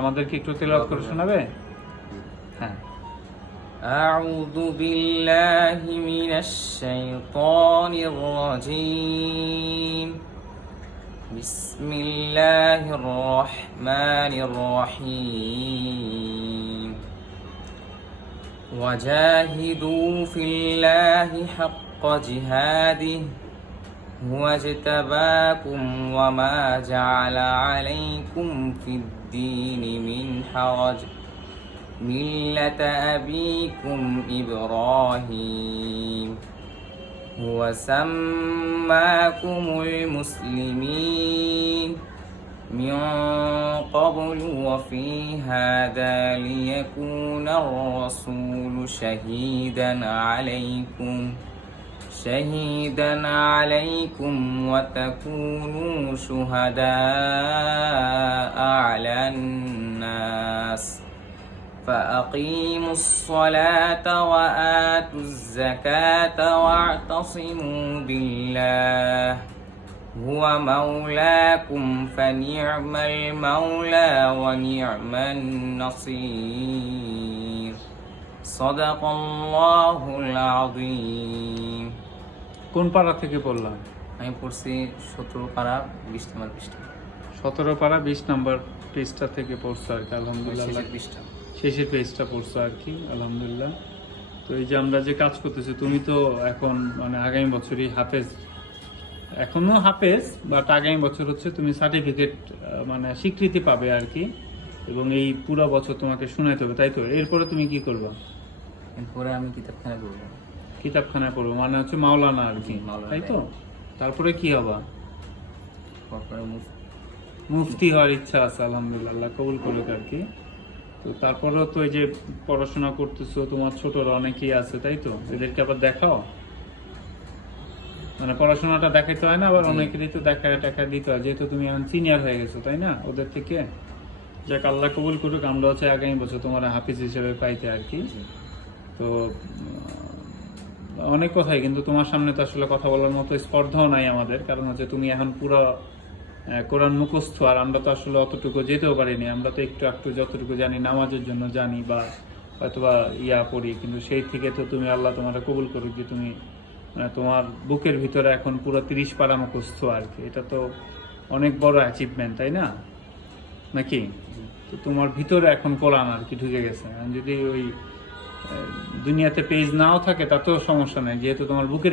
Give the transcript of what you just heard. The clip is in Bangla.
আমাদেরকে একটু তেলাওয়াত করে শোনাবে? হ্যাঁ। أعوذ بالله من الشيطان الرجيم بسم الله الرحمن الرحيم وجاهدوا في الله حق جهاده هو اجتباكم وما جعل عليكم في الدين من حرج ملة أبيكم إبراهيم هو سماكم المسلمين من قبل وفي هذا ليكون الرسول شهيدا عليكم وتكونوا شهداء على الناس فأقيموا الصلاة وآتوا الزكاة واعتصموا بالله هو مولاكم فنعم المولى ونعم النصير صدق الله العظيم। কোন পারা থেকে পড়লাম? আমি পড়ছি 17 পারা 20 নম্বর পৃষ্ঠা। 17 পারা 20 নম্বর পৃষ্ঠা থেকে পড়ছো আর কি। আলহামদুলিল্লাহ শেষের পেজটা পড়ছো আর কি। আলহামদুলিল্লাহ। তো এই যে আমরা যে কাজ করতেছি, তুমি তো এখন মানে আগামী বছরই হাফেজ, এখনো হাফেজ, বাট আগামী বছর হচ্ছে তুমি সার্টিফিকেট মানে স্বীকৃতি পাবে আর কি। এবং এই পুরো বছর তোমাকে শোনাইতে হবে, তাই তো? এরপরে তুমি কি করবা? এরপরে আমি কিতাবখানা পড়বো। কিতাবখানা পড়বো মানে হচ্ছে মাওলানা আর কি, তাই তো? তারপরে কি হবা? মুফতি হওয়ার ইচ্ছা আছে। আলহামদুলিল্লাহ, আল্লাহ কবুল করুক আর কি। তো তারপরেও তো এই যে পড়াশোনা করতেছো, তোমার ছোটরা অনেকেই আছে, তাই তো? এদেরকে আবার দেখাও, মানে পড়াশোনাটা দেখাইতে হয় না, আবার অনেকেরই তো দেখা টাকা দিতে হয়, যেহেতু তুমি এখন সিনিয়র হয়ে গেছো, তাই না? ওদের থেকে যাক, আল্লাহ কবুল করুক। আমরা হচ্ছে আগামী বছর তোমার হাফিজ হিসেবে পাইতে আর কি। তো অনেক কথাই, কিন্তু তোমার সামনে তো আসলে কথা বলার মতো স্পর্ধাও নাই আমাদের, কারণ হচ্ছে তুমি এখন পুরো কোরআন মুখস্থ, আর আমরা তো আসলে অতটুকু যেতেও পারিনি। আমরা তো একটু যতটুকু জানি নামাজের জন্য জানি, বা হয়তোবা পড়ি, কিন্তু সেই থেকে তো তুমি, আল্লাহ তোমার কবুল করুক যে তুমি তোমার বুকের ভিতরে এখন পুরো 30 পারা মুখস্থ আর কি। এটা তো অনেক বড় অ্যাচিভমেন্ট, তাই না? নাকি? তো তোমার ভিতরে এখন কোরআন আর কি ঢুকে গেছে। যদি ওই দুনিয়াতে পেজ নাও থাকে তাতেও সমস্যা নেই, যেহেতু তোমার বুকের